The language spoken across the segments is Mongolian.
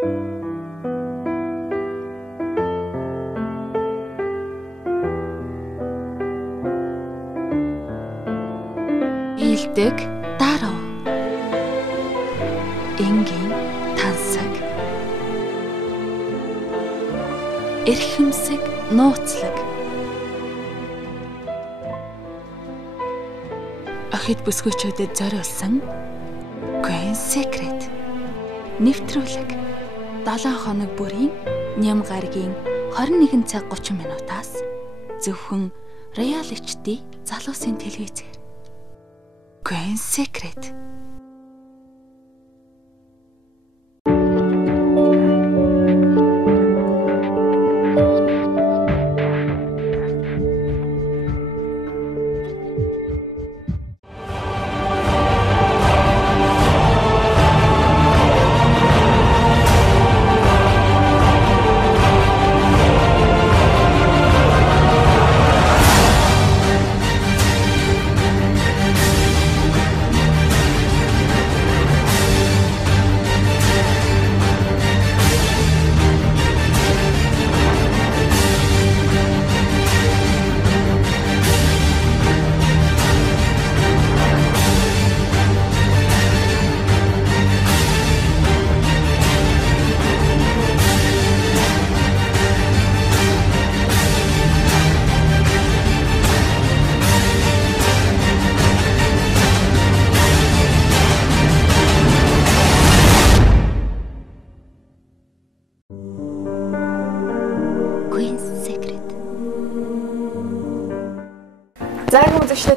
Илдэг дарав. Энгийн тансаг. Эрхэмсэг нууцлаг. Охид бүсгүйчүүдэд зориулсан Queen Secret. Нэвтрүүлэг 7 хоног бүрийн ням гарагийн 21 цаг 30 минутаас зөвхөн Royal HD залуусын телевизээр. Queen Secret.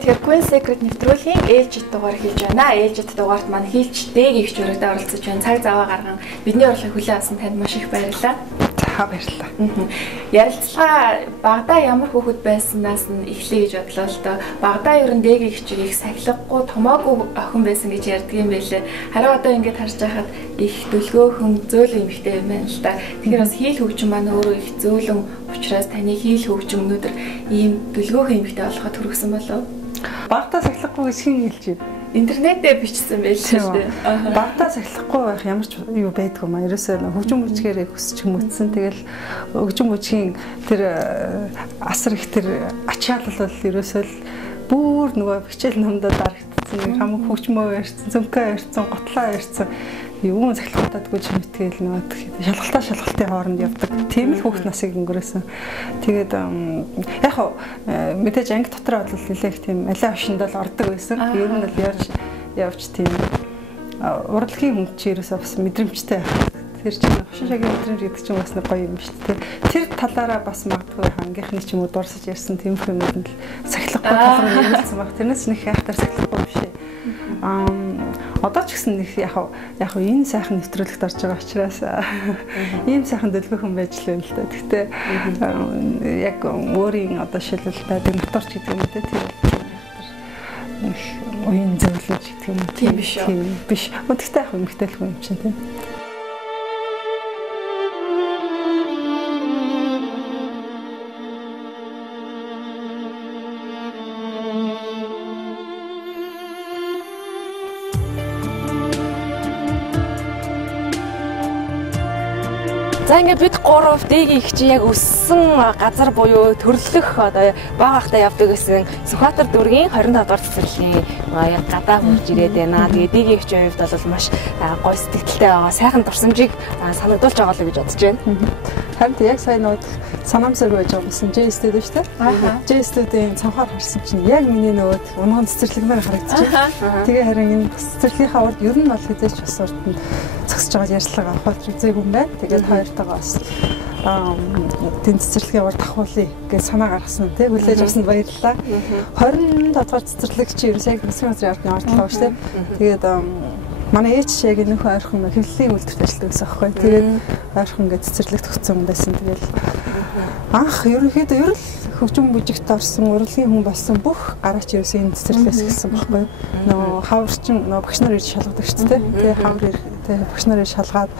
Тэгэхээр Queen Secret нэвтрүүлгийн ээлжид дугаар хийж байна. Ээлжид дугаарт маань хийлч дээгийгч өрөөдөө оролцож байна. Цаг заваа гарган бидний урилгыг хүлээн авсан танд маш их баярлалаа. За баярлалаа. Ярилцлага багадаа ямар хүүхэд байснаас нь эхлэе гэж бодлоо л доо. Багадаа ер нь дээгийгчийг их сахилгагүй томоогүй охин байсан гэж ярьдаг юм байлээ. Харин одоо ингэж харж байхад их дүлгөөхөн зөөлөн эмэгтэй юм байна л да. Тэгэхээр бас хийл хөгжим маань өөрөө их зөөлөн учраас таны хийл хөгжим өнөөдөр ийм дүлгөөхөн эмэгтэй болоход хүргэсэн болов уу? Багтаа сахилахгүй гэж хэн хэлж байна? Интернетээр бичсэн байл шүү дээ. Багтаа сахилахгүй байх ямар ч юу байдгүй маа. Ерөөсөө хөгжим бүжгээрээ хүсч хүмүүцсэн. Тэгэл хөгжим бүжгийн тэр асар их тэр ачаалал бол ерөөсөө бүр нөгөө бичээл номдод дарагдсан. Хамаг хөгжмөө ярьсан, зөнкөө ярьсан, готлоо ярьсан. Юун сахилгаатадгүй ч мэтгээл нөгөө шалгалтын хооронд явдаг. Тийм л хүүхд насыг өнгөрөөсөн. Тэгээд яг хоо мэдээж анги дотроо бол нэлээх тийм алиа хошиндол ордог байсан. Ер нь бол явж тийм урлагийн хүн чи ерөөсөө бас мэдрэмжтэй байх. Тэр чинь хошин шагийн мэдрэмж гэдэг чинь бас нэг гоё юм шүү дээ. Тэр талаараа бас магадгүй ангийнхны ч юм уу дурсаж ярьсан тийм хүмүүс нь л сахилахгүй талаар ярьсан баг. Тэрнээс нэг хайхтар сахилахгүй биш ээ. Одоо ч гэсэн нэг яг энэ сайхан нэвтрүүлэгт орж байгаа учраас ийм сайхан дэлгөхөн байж л байна л да. Гэхдээ яг өөрийн одоо шилэл байдаг натурч гэдэг юм дээ. Тэр уян зөвлөж гэдэг юм. Тийм биш үү? Биш. Гэхдээ яг эмгтээлгүй юм чинь тийм. За ингээд бид гурав дээгийгч яг өссөн газар буюу төрлөх одоо бага ахта явдаг гэсэн Сүхбаатар дүүргийн 25 дугаар цэцэрлэгийн яг гадаа хурж ирээд байна. Тэгээ дээгийгчийн хувьд бол маш гоё сэтгэлтэй байгаа. Сайхан дурсамжийг санагдуулж байгаа л гэж бодож байна. Харин яг сайн нууд санамсар байж байгаа гэсэн J Studio шүү дээ. J Studio-ийн цанхаар харсан чинь яг миний нөгөө унган цэцэрлэгмээр харагдчихэ. Тэгээ харин энэ цэцэрлэгийнхаа урд ер нь бол хэзээ ч бас урд нь зогсож байгаа ярьцлага авах үзээгүй юм байна. Тэгээд хоёртойгоо бас тэн цэцэрлэгийн урд ахуулъя гэж санаа гаргасан тий хүлээж авсанд баярлалаа. 25 дугаар цэцэрлэг чи ерөөсөө яг хэсгийн газрын ордны ордлоо шүү дээ. Тэгээд манай ээж яг нөхөө ойрхон хэвлэлийн үйлдвэрт ажилладаг гэсэн аахгүй. Тэгээд ойрхон ингээд цэцэрлэгт өгсөн юм байсан. Тэгээд анх ерөнхийдөө ер нь хөгжим бүжигт орсон урлагийн хүн болсон бүх гараач ерөөсөө энэ цэцэрлэгээс гэсэн байхгүй. Нөгөө хаварчин нөгөө багш нар ирж шалгадаг шүү дээ. Тэгээд хавар тэгээд багш нар ирж шалгаад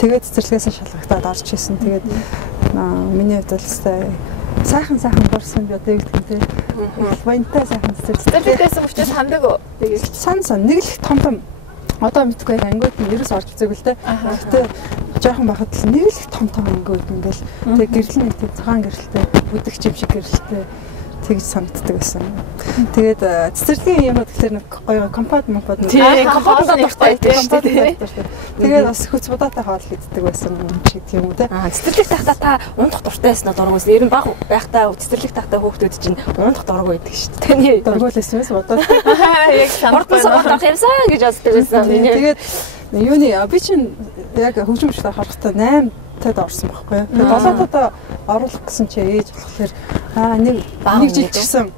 тэгээд цэцэрлэгээс шалгагдаад орж исэн. Тэгээд миний хувьд л сайхан хурсан би одоо юу гэх юм те. Их баянтай сайхан цэцэрлэгээс өвчтөд хандаг уу? Тэгээд сан нэг л том Одоо мэдгүй ангиуд нь ерөөс орж үзээгүй л дээ. Гэхдээ жоохон байхад л нэг л том ангиуд ингээл тэгээ гэрэл нэг тийм цагаан гэрэлтэй бүдэгч юм шиг гэрэлтэй тэгж санагддаг байсан. Тэгээд цэцэрлэгийн юмуд гэхэлэр нэг гоё компот компот дуртай байдаг шүү дээ. Тэгээд бас хүч удаатай хоол хийддэг байсан юм шиг тийм үү те. Цэцэрлэг тахта та ундах дуртай байсан уу дургуйс? Ер нь баг байхдаа цэцэрлэг тахта хүүхдүүд чинь ундах дургуй байдаг шүү дээ. Таны дургуйлсан юм бодоод. Яг санагдсан юмсан гэж боддог байсан. Тэгээд юуны би чинь яг хөгжимчлээ харахтаа 8 тад орсон байхгүй. Тэгээд 7 тад оруулах гэсэн чи ээж болохоор нэг жил ч гэсэн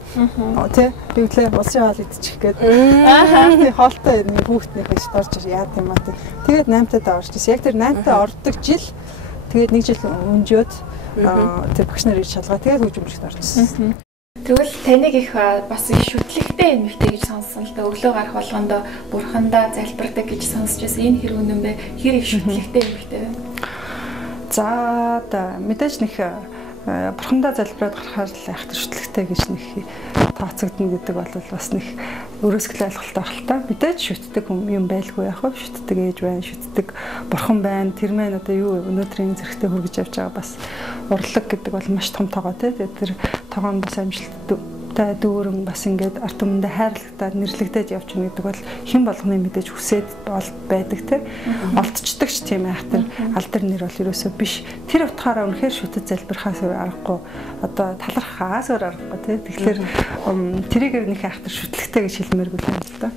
тий би үлээ улсын хоол идчих гээд тий хоолтой нэг хүүхднийх гэж орж яад юм аа тий. Тэгээд 8 тад орж ирсэн. Яг тэр 8 тад ордог жил тэгээд нэг жил өнжөөд тэр багш нар ирж шалгаа тэгээд хөгжимчлэгт орчихсон. Тэгвэл таныг их бас их шүтлэгтэй эмэгтэй гэж сонссон л да. Өглөө гарах болгондоо бурхандаа залбирдаг гэж сонсч байсан. Энэ хэрэг үнэн бэ? Хэр их шүтлэгтэй эмэгтэй вэ? За мэдээж нэг бурхандаа залбираад гарахаар л айхтар шүтлэгтэй гэж нэг тооцогдно гэдэг бол бас нэг өрөөсгөл ойлголттой байх л та. Мэдээж шүтдэг юм байлгүй яах вэ? Шүтдэг ээж байна, шүтдэг бурхан байна. Тэр маань одоо юу өнөөдрийн зэрэгтэй хүргэж явж байгаа бас урлаг гэдэг бол маш том тоогоо тий. Тэгээд тэр тоогоон бас амжилттай дүүрэн бас ингээд ард түмэндээ хайрлагтаад нэрлэгдээд явж байгаа гэдэг бол хэн болгоны мэдээж хүсээд байдаг тий. Олдчдаг ч тийм айхтар алдар нэр бол ерөөсөө биш. Тэр утгаараа үнэхээр шүтэд залбирхаас аргагүй одоо талархахаас аргагүй тий. Тэгэхээр тэрийг нэг айхтар шүтлэгтэй гэж хэлмээргүй юм л да.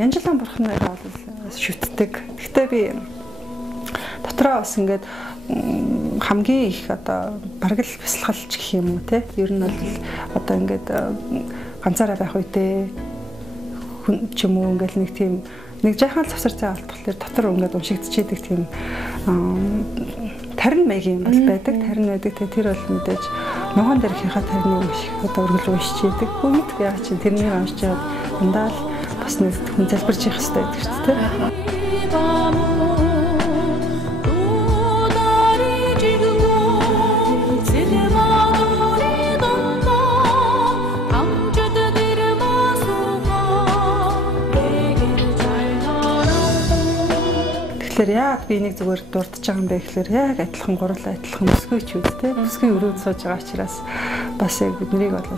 Янжлан бурхныгаа бол шүтдэг. Гэхдээ би дотроо бас ингээд хамгийн их одоо бараг л бясалгалч гэх юм уу те. Ер нь бол одоо ингээд ганцаараа байх үедээ хүн ч юм уу ингээд нэг тийм нэг жаахан завсар цай алдтахлаар дотор ингээд уншигдчихийдэг тийм тарин маягийн юм бол байдаг. Тарин байдаг те. Тэр бол мэдээж ногоон дээрхийнхаа тарины юм шиг одоо өргөж уншчихийдэг. Хүнд яа чи тэрнийг уншиж яваад дандаа л бас нэг хүн залбирч явах хэрэгтэй гэдэг шүү дээ. Яг би нэг зүгээр дурдж байгаа юм бэ гэхээр яг адилхан гурлаа адилхан өсгөөч үүдтэй өсгөө өрөөд сууж байгаа учраас бас яг биднийг бол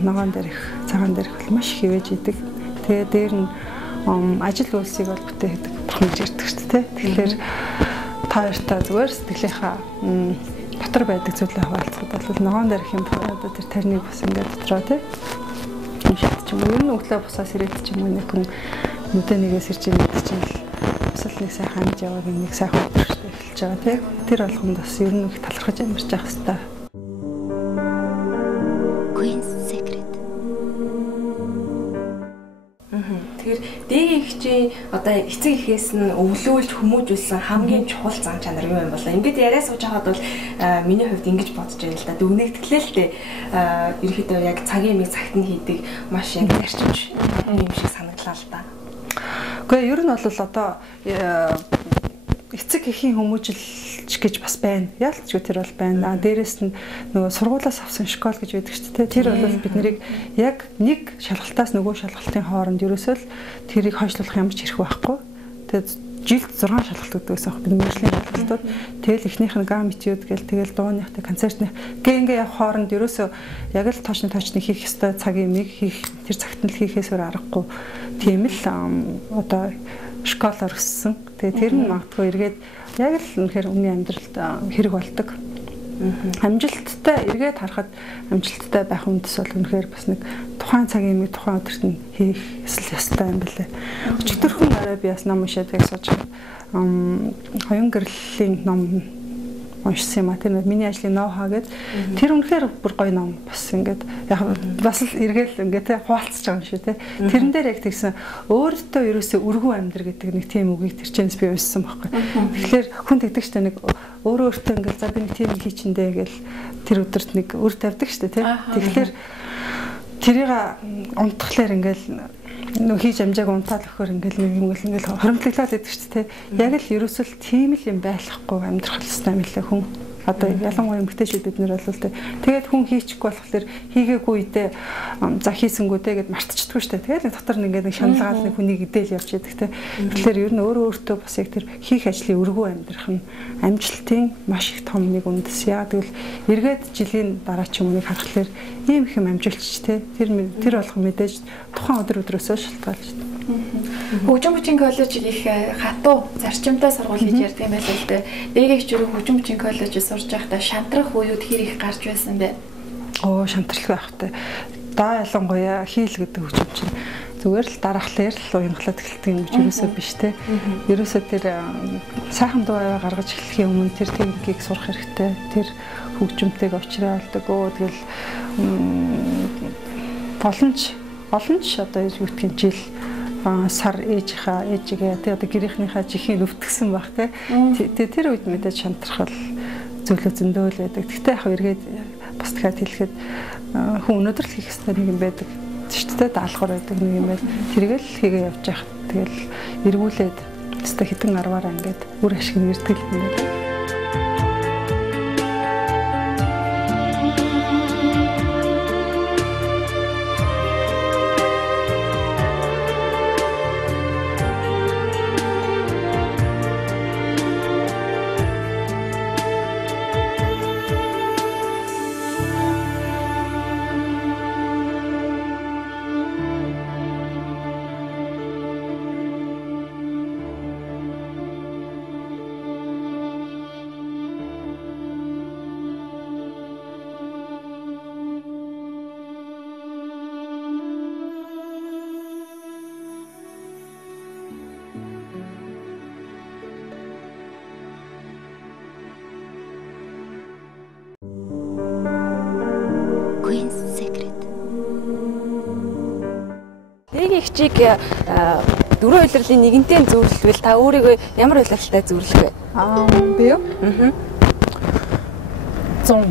ногоон дээрх цагаан дээрх бол маш хивэж идэг. Тэгээ дээр нь ажил үйлсийг бол бүтээдэг бурхан гэж ярьдаг шүү дээ. Тэгэхээр та хоёртаа зүгээр сэтгэлийнхаа дотор байдаг зүйлээ хуваалцахад бол ногоон дээрх юм одоо тэр тарныг бас ингээд дотроо тий уншаад ч юм уу ер нь өглөө бусаас ирээд ч юм уу нэг хүн нүдэ нэгээс ирж ирээд ч юм нэг сайхан амж явааг нэг сайхан өдрөштэй эхэлж байгаа тийм. Тэр болгонд бас ер нь их талархаж амьдарч явах хэрэгтэй. Queen's Secret. Тэгэхээр дэгийн ихчийн одоо эцэг эхээс нь өвлүүлж хүмүүжүүлсэн хамгийн чухал зан чанар юу юм болоо. Ингээд яриа сууж байхад бол миний хувьд ингэж бодож байна л да. Дүгнэгдэхлээ л дээ. Ерөнхийдөө яг цагийн юмыг цагт нь хийдэг маш яг зарчимч юм шиг санагдлаа л да. Гэхдээ ер нь бол одоо эцэг эхийн хүмүүжилч гэж бас байна. Яалтч тэр бол байна. Дээрээс нь нөгөө сургуулиас авсан школ гэж байдаг шүү дээ. Тэр бол бид нарыг яг нэг шалгалтаас нөгөө шалгалтын хооронд ерөөсөө л тэрийг хойшлуулах ямар ч хэрэг байхгүй. Тэгээд жилд 6 шалгалт өгдөг гэсэн юм. Бид мэржлийн шалгалтууд тэгэл ихнийх нь гамитюд гэл тэгэл дууныхтай концертны гэнгээ явах хооронд ерөөсөө яг л тоочны хийх ёстой цагийн юмыг хийх тэр цагт нь хийхээс өөр аргагүй. Тийм л одоо школоор өссөн. Тэгээ тэр нь магадгүй эргээд яг л үнэхээр өмнө амьдралд хэрэг болдог. Амжилттай эргээд харахад амжилттай байх үндэс бол үнэхээр бас нэг тухайн цагийн юмыг тухайн өдөрт нь хийх ёстой юм билээ. Өчигдөрхөн арай би бас ном уншаад байж сууж хоёрын гэрлийн ном уншсан юм а. Тэр миний ажлын ноу-хау гэдэг тэр үнэхээр бүр гоё ном бас ингээд яг бас л эргээл ингээд хуваалцж байгаа юм шүү те. Тэрэн дээр яг тэгсэн өөртөө ерөөсөө өргөө амьдр гэдэг нэг тийм үгийг тэр чэнэс би уншсан байхгүй. Тэгэхээр хүн тэгдэг штэ нэг өөртөө ингээд за би нэг тийм хийчиндээ гэл тэр өдөрт нэг өр тавьдаг штэ те. Тэгэхээр тэрийг унтахлаар ингээд нөх хийж амжааг унтаал өгөхөр ингээл нэг юм ингээл хоримтлаглаад байдаг шүү дээ. Яг л ерөөсөл тийм л юм байхгүй амьдрах хэрэгтэй юм лээ хүн. Одоо ялангуяа эмэгтэйчүүд бид нэр бол тэгээд хүн хийчихгүй болохоор хийгээгүй үедээ за хийсэнгүү тэгээд мартчихдаггүй шүү дээ. Тэгээд дотор нь ингээд шаналгаал нэг хүнийг идэл явж яадаг те. Тэгэхээр ер нь өөрөө бас яг тэр хийх ажлын өргөө амьдрах нь амжилтын маш их том нэг үндэс. Яа тэгвэл эргээд жилийн дараа ч юм уу харахаар ийм их юм амжилтч те. Тэр болох мэдээж тухайн өдрөөсөө шалтгаалж шүү дээ. Хөгжим хүчин коллеж их хатуу зарчимтай сургууль гэж ярьдаг юм байна л дээ. Дээгийгч өөрөө хөгжим хүчин коллежид сурж байхдаа шантрах үеуд хэр их гарч байсан бэ? Шантралгүй байхтай. Да ялангуяа хийл гэдэг хөгжим чинь зүгээр л дараахлаар л уянгалаад эхэлдэг юм гэж юусоо биш те. Ерөөсөө тэр сайхан дуу аваа гаргаж эхлэхийн өмнө тэр техникийг сурах хэрэгтэй. Тэр хөгжимтэйг уучраа болдог. Тэгэл олон ч одоо юу гэдгийг жил сар ээжигээ тий одоо гэрийнхнийхээ жихийн өвтгсөн баг тий. Тэр үед мэдээж шантрах бол зөвлөө зөндөө л байдаг. Гэхдээ яг эргээд бас дахиад хэлэхэд хүн өнөөдөр л хийх ёстой нэг юм байдаг. Шүү дээ даалгавар байдаг нэг юм байна. Тэргээл хийгээ явж байхад тэгэл эргүүлээд өстой хитэн арваараа ингээд үр ашиг нь ирдэг юм байна. Queen's Secret. Дээгийгчийг дөрөв улирлын нэгэнтэй зөвлөвөл та өөрийгөө ямар улирлалтай зөвлөх вэ? Би юу? 100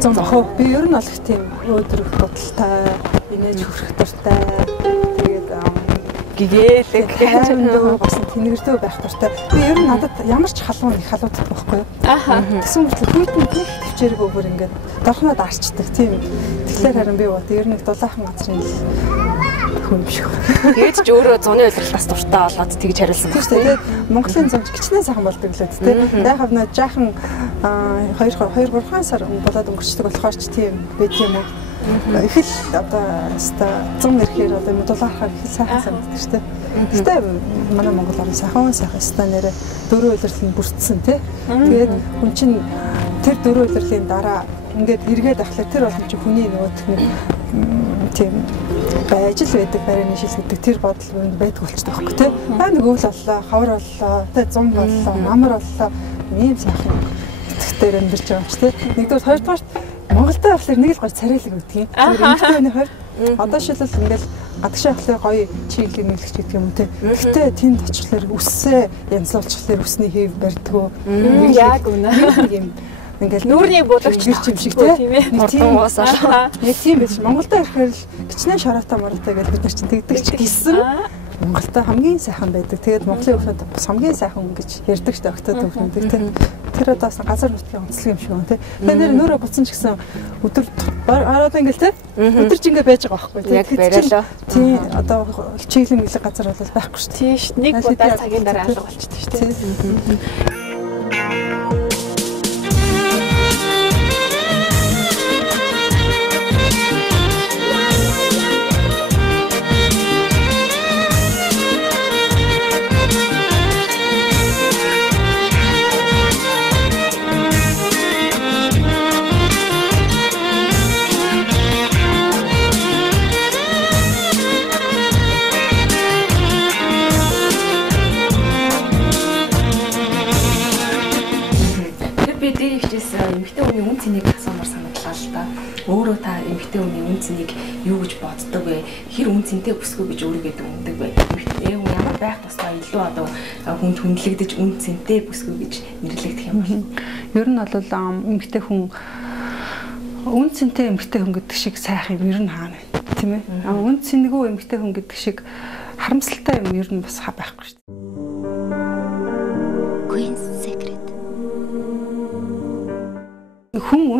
зохоо. Би ер нь бол их тийм өөдрөх бодолтой, инээж хөрөх дуртай. Тэгээд Гэгээлэг бас тэнэгэрдөө байх дуртай. Би ер нь надад ямар ч халуун их халууддаг байхгүй юу? Тэгсэн мөртлөө хүйтэн их төвчээрэг өгөр ингээд дорхноод арчдаг тийм. Тэгэхээр харин би бод ер нь дулаахан газрын хүн биш үү. Тэгээд ч өөрөө зуны улирлаас дуртай болоод тэгж хариулсан байна. Тэгээд Монголын зунч гिचнээ сайхан болдог лээ тийм. Яг хавна жаахан 2-3 сар болоод өнгөрчдөг болохоор ч тийм байд юм уу. Их л одоо 100 нэрхээр одоо дулаархаар их сайхан санагддаг шүү дээ. Гэтэ манай Монгол орн сайхан сайхан нэрэ дөрөв улирлын бүрдсэн тий. Тэгээд хүн чинь тэр дөрөв улирлын дараа ингээд эргээд ахлаа тэр олон чинь хүний нөгөөх нэг тийм байж л байдаг барайны шил гэдэг тэр бодол байдаг болчихдог байхгүй тий. Нэг өвл боллоо, хавар боллоо, тий зам боллоо, намар боллоо. Ийм сайхан итгэвээр амьдарч байгаа ч тий. Нэгдүгээр хоёрдугаар Монголд болохоор нэг л гоё царайлаг өгдөг юм. Эмэгтэйний хувьд одоо шилэл ингээл гадагшаа болохоор гоё чиглэл нэлгч гэдэг юм те. Гэтэ тэнд очихлоор үссээ янзлуулчихлаар үсний хэв барьдгөө. Яг үнэ. Ийм ингээл нүүрний булагч юм шиг те. Нэг тийм уусаа. Нэг тийм биш. Монголд ирэхээр л гिचнээ шараатай мороотой гэж бид нар чинь тэгдэг ч гэсэн Монголд хамгийн сайхан байдаг. Тэгээд Монголын хүмүүс бас хамгийн сайхан хүн гэж ярьдаг ч доктор төвхнөдөг те. Тэр одоо газар нутгийн онцлог юм шиг байна те. Тэгээд нөрөө буцсан ч гэсэн өдөр ороод ингээл те. Өдөр ч ингээ байж байгаа байхгүй те. Яг бариалаа. Тийм одоо чиглэн мэлэг газар бол байхгүй шүү дээ. Тийм шүү. Нэг удаа цагийн дараа алга болчихсон шүү дээ. Эмэгтэй хүний үн цэнийг асуумар санагдлаа л да. Өөрөө та эмэгтэй хүний үн цэнийг юу гэж боддог вэ? Хэр үн цэнтэй бүсгүй гэж өөрийгөө дүгнэдэг вэ? Эмэгтэй хүн ямар байх тусмаа илүү одоо хүнд хүндлэгдэж үн цэнтэй бүсгүй гэж нэрлэгдэх юм бол. Ер нь бол эмэгтэй хүн үн цэнтэй эмэгтэй хүн гэдэг шиг сайхан юм ер нь хаана вэ? Тийм ээ. Үн цэнэгүй эмэгтэй хүн гэдэг шиг харамсалтай юм ер нь бас байхгүй шүү дээ. Queen's Secret.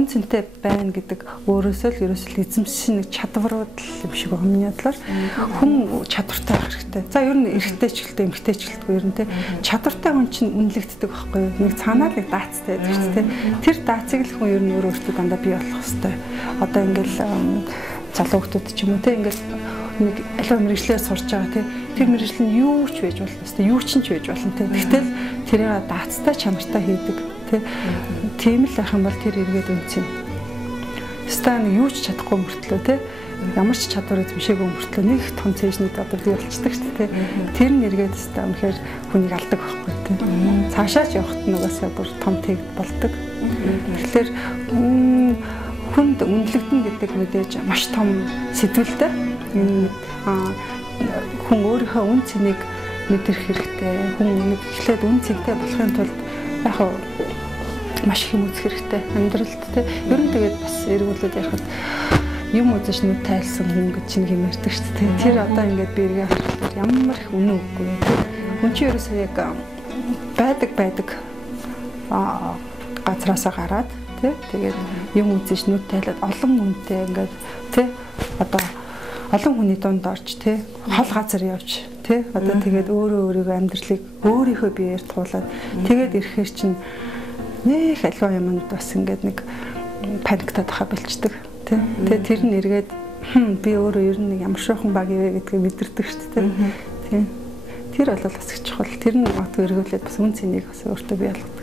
үн цэнтэй байна гэдэг өөрөөсөө л ерөөсөө эзэмшсэн нэг чадварууд юм шиг байгаа миний бодлоор хүн чадвартай байх хэрэгтэй. За ер нь эрэгтэй ч гэлтэй эмэгтэй ч гэлтгүй ер нь те чадвартай хүн чинь үнэлэгддэг байхгүй юу? Нэг цаанаа нэг даацтай байдаг ч те. Тэр даацыг л хүн ер нь өөрөөсөө дандаа бий болох хэрэгтэй. Одоо ингээл залуу хүмүүс ч юм уу те ингээл нэг аливаа мэрэгчлэр сурч байгаа те тэр мэрэгжил нь юу ч байж болно те юу ч байж болно те гэтэл тэрийг даацтай чанартай хийдэг те тийм л байх юм бол тэр эргээд үнцэн стан юу ч чадахгүй мөртлөө те ямар ч чадвар эзэмшээгүй мөртлөө нэг том цэжнүүд одоо бий болчдаг шүү дээ тэр нь эргээд стан үнэхээр хүнийг алдаг байхгүй те цаашаач явахт нугасаа бүр том тэгд болдог тэгэхээр хүнд үнэлэгдэн гэдэг мэдээж маш том сэтгэлтэй хүн өөрийнхөө үн цэнийг мэдэрх хэрэгтэй хүн нэг эхлээд үн цэнтэй болохын тулд яг маш их юм үзэх хэрэгтэй амьдралд те ер нь тэгээд бас эргүүлээд ярихад юм үзэж нүд тайлсан хүн гэж чинь хэмэрдэг шүү дээ тэр одоо ингээд би эргээ харахад ямар их үнэн үгүй хүн чинь ерөөсөө яг байдаг газраасаа гараад тэгээд юм үзэж нүд тайлаад олон хүнтэй ингээд тий одоо олон хүний дунд орж тий хол газар явж тий одоо тэгээд өөрийнхөө амьдралыг өөрийнхөө биеэр туулаад тэгээд ирэхээр чинь нэг аливаа юмд бас ингээд нэг паниктаад хаа болчдөг тий тэгээд тэр нь эргээд би өөрөө ер нь ямар шохон баг ивэ гэдгийг мэдэрдэг шүү дээ тий тэр бол бас их чухал тэр нь отго эргүүлээд бас үн цэнийг бас өөртөө бий болгодог.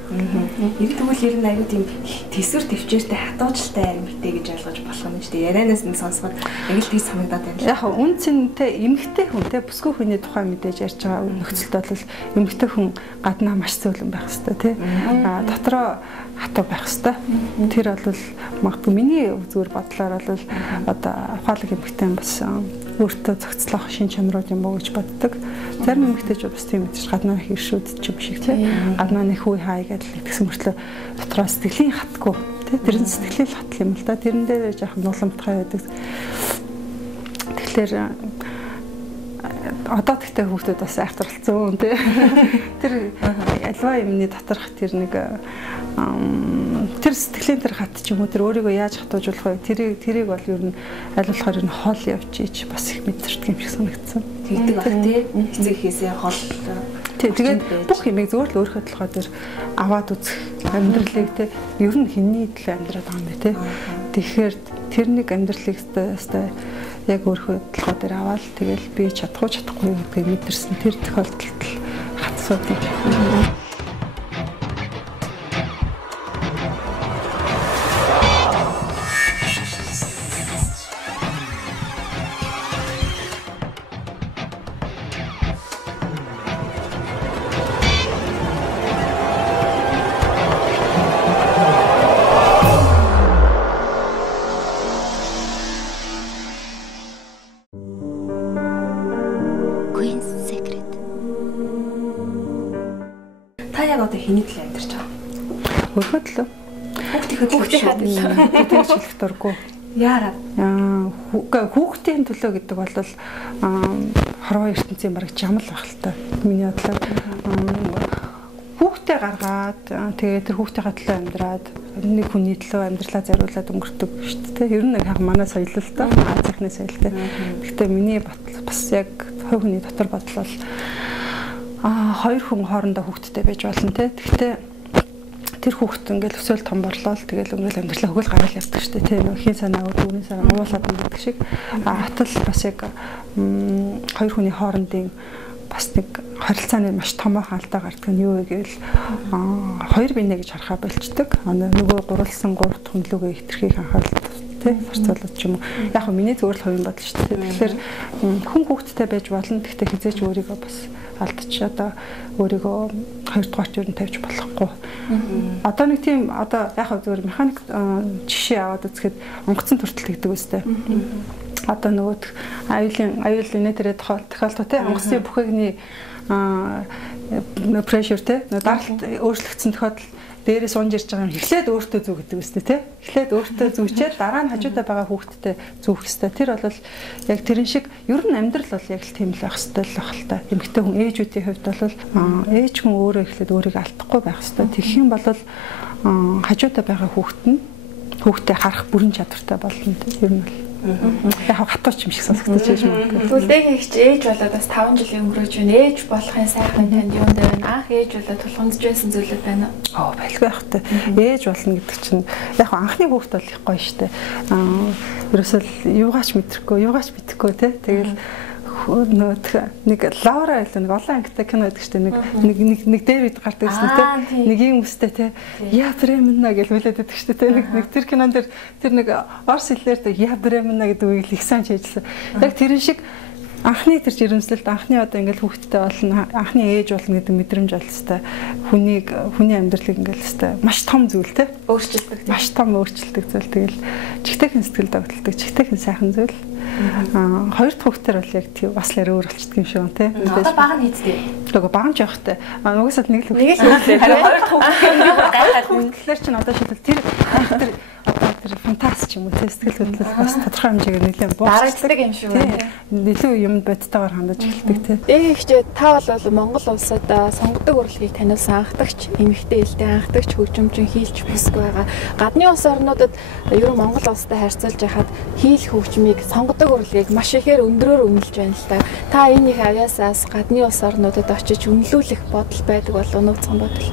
Нэг тэгвэл ер нь аюу тийм тэсвэр төвчээртэй хатуужтай эмэгтэй гэж ойлгож болох юм шүү дээ. Ярианаас нь сонсоход яг л тийм санагдаад байна. Яг үн цэнтэй эмэгтэй хүнтэй бүсгүй хүний тухай мэдээж ярьж байгаа нөхцөлд бол эмэгтэй хүн гаднаа маш цөөлөн байх хэрэгтэй тий. Дотроо хатуу байх хэрэгтэй. Тэр бол магадгүй миний зүгээр бодлоор бол одоо ухаалаг эмэгтэй бас өөртөө зохицлох шин чанарууд юм уу гэж боддог. Зарим эмэгтэйчүүд бас тийм мэдээж гаднаа их иршүүд ч юм шиг тий. Гаднаа нэг хүй хай гэдэг тэгсэн мөртлөө дотроо сэтгэлийн хатгүй тий. Тэр нь сэтгэлийн хатл юм л да. Тэрэн дээр жоохон нуламтгай байдаг. Тэгэхээр одоо тэгтээ хүүхдүүд бас айхтарлцсан тий. Тэр альва юмны доторх тэр нэг тэр сэтгэлийн тэр хат ч юм уу тэр өөрийгөө яаж хатуужуулах вэ? Тэрийг бол ер нь аль болохоор ер нь хол явж ич бас их мэдэрдэг юм шиг санагдсан. Тэгдэг баг тий. Эцэг хийсээ хол. Тэгээд бүх юмыг зөвөр л өөрийнхөө толгой дээр аваад үзэх амьдралыг тий ер нь хинний төлөө амьдраад байгаа юм бэ тий. Тэгэхээр тэр нэг амьдралыг өстой яг өөрийнхөө толгой дээр аваад тэгэл би чадахгүй гэдгийг мэдэрсэн тэр тохиолдолд хатсуудыг хэний төлөө амьдарч байгаа. Өөрхөд л. Хүүхдийн хадлаа. Тэгж хэлэх дурггүй. Яараа. Хүүхдийн төлөө гэдэг бол хорвоо ертөнцийн бараг жамал байх л та. Миний бодлоор хүүхдээ гаргаад тэгээд тэр хүүхдийн төлөө амьдраад нэг хүний төлөө амьдралаа зориулаад өнгөрдөг шүү дээ. Ер нь яг манай соёл л та. Азийнхны соёл те. Гэхдээ миний бас яг хувь хүний дотор бодол бол хоёр хүн хоорондоо хүүхдтэй байж болно те. Гэхдээ тэр хүүхд ингээл өсөөл том борлоо л тэгэл ингээл амьдралаа хөгөл гараал явдаг шүү дээ. Тэ нөх хин санаа өвгөний санаа уулаад байдаг шиг. Атал бас яг хоёр хүний хоорондын бас нэг харилцааны маш томоохон алдаа гардаг нь юу вэ гэвэл хоёр бинэ гэж харахаа болчдөг. Нөгөө гурвалсан гурав дахь хүнлүүгээ хэтэрхийг анхаарал тий харьцуулаад ч юм уу. Яг нь миний зөвөр л хувийн бодол шүү дээ. Тэгэхээр хүн хүүхдтэй байж болно. Гэхдээ хизээч өөрийгөө бас алдчих одоо өөрийгөө хоёрдугаарт юу н тавьж болохгүй. Одоо нэг тийм одоо яг зөвөр механик жишээ аваад үзэхэд онгоцон төртөл гэдэг үстэй. Одоо нөгөө аюул инээдэрээ тохиолдох тий онгоцны бүхээгний pressure тий даралт өөрчлөгдсөн тохиолдол дээрээс унж ирж байгаа юм эхлээд өөртөө зүг гэдэг үстэй тий эхлээд өөртөө зүгчээд дараа нь хажуудаа байгаа хүүхдтэй зүгэх ёстой. Тэр бол яг тэрэн шиг ер нь амьдрал бол яг л тийм л байх ёстой л байх л та. Эмэгтэй хүн ээжүүдийн хувьд бол ээж хүн өөрөө эхлээд өөрийгөө алдахгүй байх ёстой. Тэгэх юм бол хажуудаа байгаа хүүхэд нь хүүхдээ харах бүрэн чадвартай болно ер нь бол. Яг хатууч юм шиг сонсогдож байж магадгүй. Тэгвэл дээгч ээж болоод бас 5 жилийн өнгөрөөж байна. Ээж болохын сайхан танд юунд байна? Анх ээж болоод тулгамдж байсан зүйлүүд байна уу? Байлгүй байх та. Ээж болно гэдэг чинь яг анхны хүүхд бол их гоё штэ. Ерөөсөл юугаач мэдрэхгүй те. Тэгэл нэг Лаура л нэг олон ангитай кино гэдэг чинь нэг дээр үед гардаг гэсэн те нэг юм үстэй те я бремена гэж хэлээд байдаг шүү дээ нэг тэр кинон дээр тэр нэг орс хэлээр я бремена гэдэг үгийг их сайн чийжлээ яг тэр шиг анхны тэр жирэмслэлд анхны одоо ингээл хүүхдтэй болно анхны ээж болно гэдэг мэдрэмж олстой хүний амьдралыг ингээл өстой маш том зүйл те өөрчилдөг маш том өөрчилдөг зүйл тэгэл жигтэйхэн сэтгэл догтлдог жигтэйхэн сайхан зүйл хоёр дахь хүүхдээр бол яг тийм бас л өөр болчихдөг юм шиг байна те одоо бага нийтдээ нөгөө баган жоохтой угсаад нэг л хүүхдээ хоёр дахь хүүхдээ гайхаад тэгэхээр чинь одоо шийдэл тэр тэр фантастик юм уу те сэтгэл хөдлөл бас тодорхой хэмжээгээр нэлээд дарагддаг юм шиг байна. Илүү юм бодтойгоор хандаж эхэлдэг те. Дээгчээ та бол Монгол улсад сонгодог урлагийг таниулсан анхдагч эмэгтэй элдэ анхдагч хөгжимчин хийлч бүсгүй байгаа. Гадны улс орнуудад ер нь Монгол улстай харьцуулж байхад хийл хөгжмийг сонгодог урлагийг маш ихээр өндөрөөр үнэлж байна л та. Та энэ их авьяасаас гадны улс орнуудад очиж үнэлүүлэх бодол байдаг болов уу нууцхан бодол?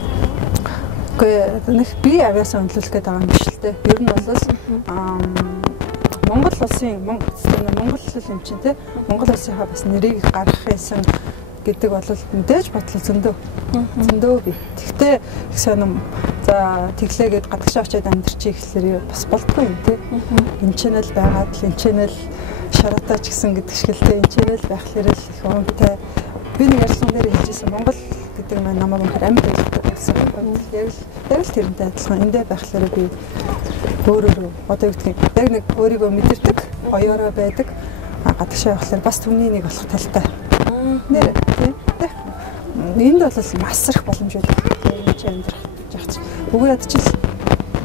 Гэхдээ нэг би авьяасаа үнэлүүлэх гэдэг байгаа юм биш л те. Ер нь бол Монгол улсын Монгол юм чинь те Монгол улсынхаа бас нэрийг гаргах юмсан гэдэг бол мэдээж бодлол зөндөө би. Тэгтээ их сонирм за тэглээгээд гадагшаа очиад амьдэрчих ихлээр бас болдгүй юм те. Энэ ч нэл байгаад л энэ ч нэл шаратаач гэсэн гэдэг шиг л те энэ ч нэл байхлаар л их уунтай. Би нэг ярьсан дээр хэлжсэн Монгол гэдэг нь намайг үнэхээр амьд байлдаг гэсэн. Яг л тэрнтэй адилхан эндээ байхлаар би өөрөө одоо юу гэдгийг яг нэг өөрийгөө мэдэрдэг, оёороо байдаг. Гадагшаа явахлаар бас түүний нэг болох талтай. Нэр тийм. Энд бол масрах боломж байдаг. Энэ ч амьдрах жагч. Үгүй ядчил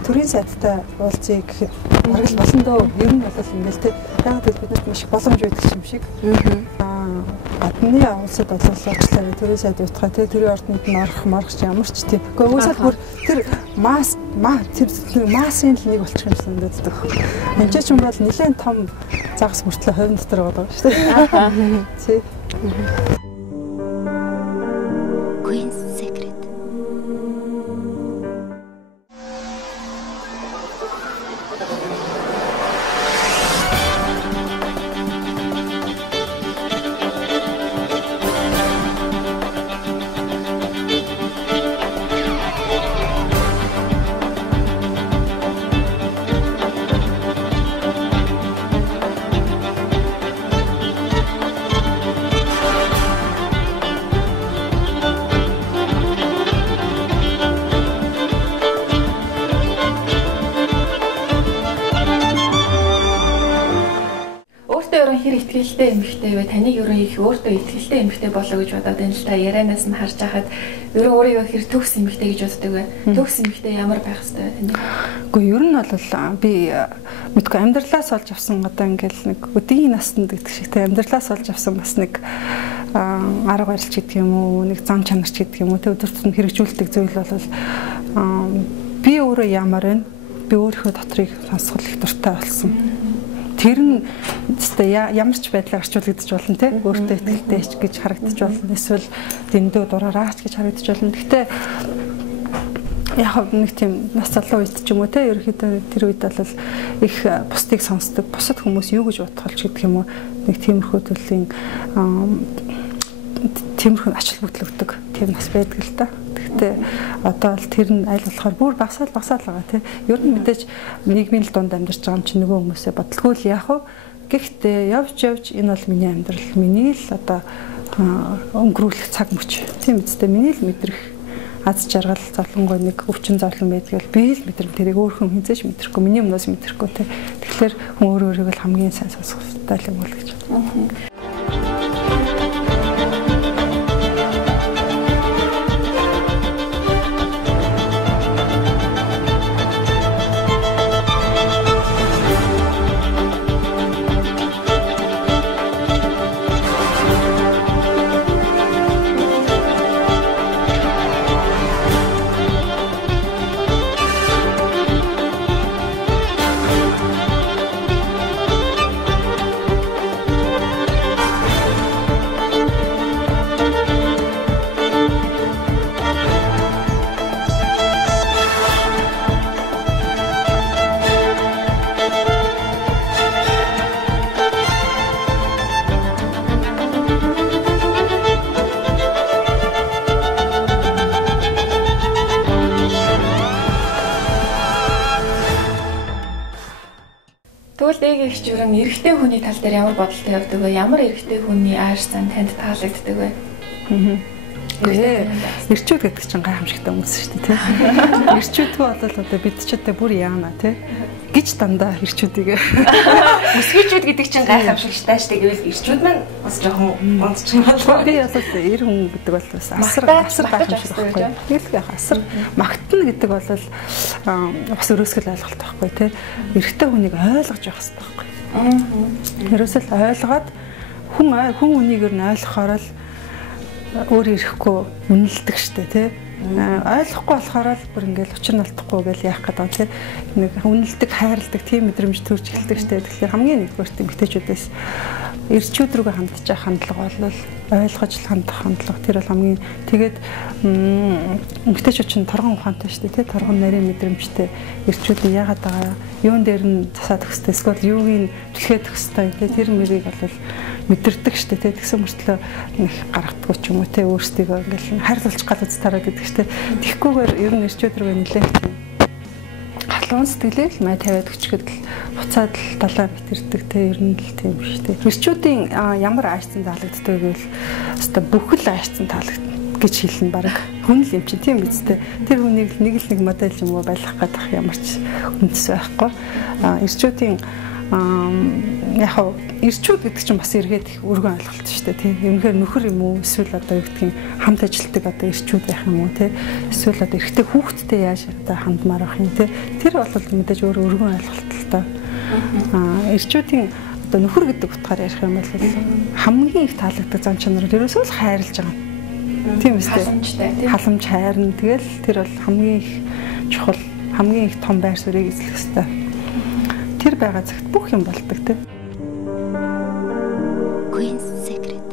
төрийн сайттай уулзъя гэхэд бараг л болно дөө. Ер нь бол ингээл тийм. Яг л биднэрт маш их боломж байдаг юм шиг. Гадны улсад бол уучлаарай төрийн сайд утгаа тий төрийн ордонд нь орох ч ямар ч тийм. Гэхдээ уусаад бүр тэр тэр массын л нэг болчих юм санагддаг. Энд ч юм бол нэлээд том загас мөртлөө ховын дотор байгаа шүү дээ. Тий. Queen's Secret. Итгэлтэй эмэгтэй вэ? Таныг ерөн их өөртөө итгэлтэй эмэгтэй болоо гэж бодоод энэ л та ярианаас нь харж байхад ерөн өөрийгөө хэр төгс эмэгтэй гэж боддог вэ? Төгс эмэгтэй ямар байх хэвээр тань? Үгүй ер нь бол би мэдгүй амьдралаас олж авсан одоо ингээл нэг өдгийн наснд гэдэг шигтэй амьдралаас олж авсан бас нэг арга барилч гэдэг юм уу, нэг зам чанарч гэдэг юм уу, тэ өдөр тутмын хэрэгжүүлдэг зүйл бол би өөрөө ямар вэ? Би өөрийнхөө дотрыг сонсгол их дуртай болсон. Тэр нь ямар ч байдлаар орчуулагдчих болно те өөртөө итгэлтэйч гэж харагдчих болно эсвэл дэндүү дураараач гэж харагдчих болно. Гэхдээ яг нэг тийм нас залуу үед ч юм уу те ерөөхдөө тэр үед бол их бусдыг сонсдог, бусад хүмүүс юу гэж бодох болж гэдэг юм уу нэг тиймэрхүү төрлийн тиймэрхүү ач холбогдол өгдөг тийм нас байдаг л та. Гэхдээ одоо л тэр нь аль болохоор бүр багсаал байгаа тий. Ер нь мэдээж нийгмийн дунд амьдарч байгаа юм чи нөгөө хүмүүсээ бодлого л яах вэ? Гэхдээ явж энэ бол миний амьдрал, миний л одоо өнгөрүүлэх цаг мөч. Тийм үстэй миний л мэдрэх аз жаргал зовлонгой нэг өвчин зовлон байдгийг би л мэдэрм тэрийг өөр хүн хинзээш мэдрэхгүй, миний өмнөөс мэдрэхгүй тий. Тэгэхээр хүн өөрийгөө л хамгийн сайн сонсох хэрэгтэй юм бол гэж бодлоо. Тэгвэл дээг их жирэн эрэгтэй хүний тал дээр ямар бодолтой явдаг вэ? Ямар эрэгтэй хүний ааш зан танд таалагддаг вэ? Ирчүүд гэдэг чинь гайхамшигтай хүмүүс шүү дээ, тийм. Ирчүүдгүй бол одоо бид ч одоо бүр яана, тийм. Гэж дандаа ирчүүдийг. Өсгийчүүд гэдэг чинь гайхамшигтай шүү дээ. Гэвэл ирчүүд маань бас жоохон унтчих юм болов. Би бол эр хүн гэдэг бол бас асар гайхамшигтай байхгүй. Тэгэл асар магтна гэдэг бол бас өрөөсгөл ойлголт байхгүй, тийм. Эрэгтэй хүнийг ойлгож явах хэрэгтэй байхгүй. Ерөөсөл ойлгоод хүн үнийг ер нь ойлгохоор л өөр ирэхгүй үнэлдэг штэ тий. Ойлгохгүй болохоор л бүр ингээл учир нь алдахгүй гэж яах гэдэг тий. Нэг үнэлдэг, хайрладаг тийм мэдрэмж төрж эхэлдэг штэ. Тэгэхээр хамгийн нэгдүгээр эмэгтэйчүүдээс эрчүүд рүүгээ хандж байгаа хандлага бол ойлгож л хандах хандлага. Тэр бол хамгийн тэгээд эмэгтэйчүүд чинь торгон ухаантай штэ тий. Торгон нарийн мэдрэмжтэй эрчүүд нь яагаад байгаа юун дээр нь засаад өгстэй эсвэл юуг нь түлхээд өгстэй тий. Тэр мэрийг бол мэдэрдэг штэ тий. Тэгсэн мөртлөө нэг гаргадаггүй ч юм уу тий. Өөрсдийгөө ингээл хайрлуулж гал үз тараад гэдэг штэ. Тэгхгүйгээр ер нь эрчүүд рүүгээ нэлээд халуун сэтгэлээ л май тавиад өчгөд л буцаад л 7 метрдэг тий. Ер нь л тийм штэ. Эрчүүдийн ямар аашцсан таалагддаг гэвэл өстой бүхэл аашцсан таалагдана гэж хэлнэ баг. Хүн л юм чи тийм биз дээ. Тэр хүнийг нэг л нэг модель юм уу байлгах гэдэг ямар ч үндэс байхгүй. Эрчүүдийн яг эрчүүд гэдэг чинь бас эргээд их өргөн ойлголт шүү дээ тийм. Үнэхээр нөхөр юм уу эсвэл одоо юу гэдгийг хамт ажилтдаг одоо эрчүүд байх юм уу тийм. Эсвэл одоо эрэгтэй хүүхэдтэй яаж одоо хандмаар байх юм тийм. Тэр бол мэдээж өөр өргөн ойлголт л тоо. Эрчүүдийн одоо нөхөр гэдэг утгаар ярих юм бол хамгийн их таалагддаг зам чанар нь ерөөсөө л хайрлаж байгаа. Тийм үстэй. Халамжтай тийм. Халамж хайрна. Тэгэл тэр бол хамгийн их чухал, хамгийн их том байр суурийг эзлэх ёстой. Тэр байгаа цагт бүх юм болдог тийм. Queen's Secret.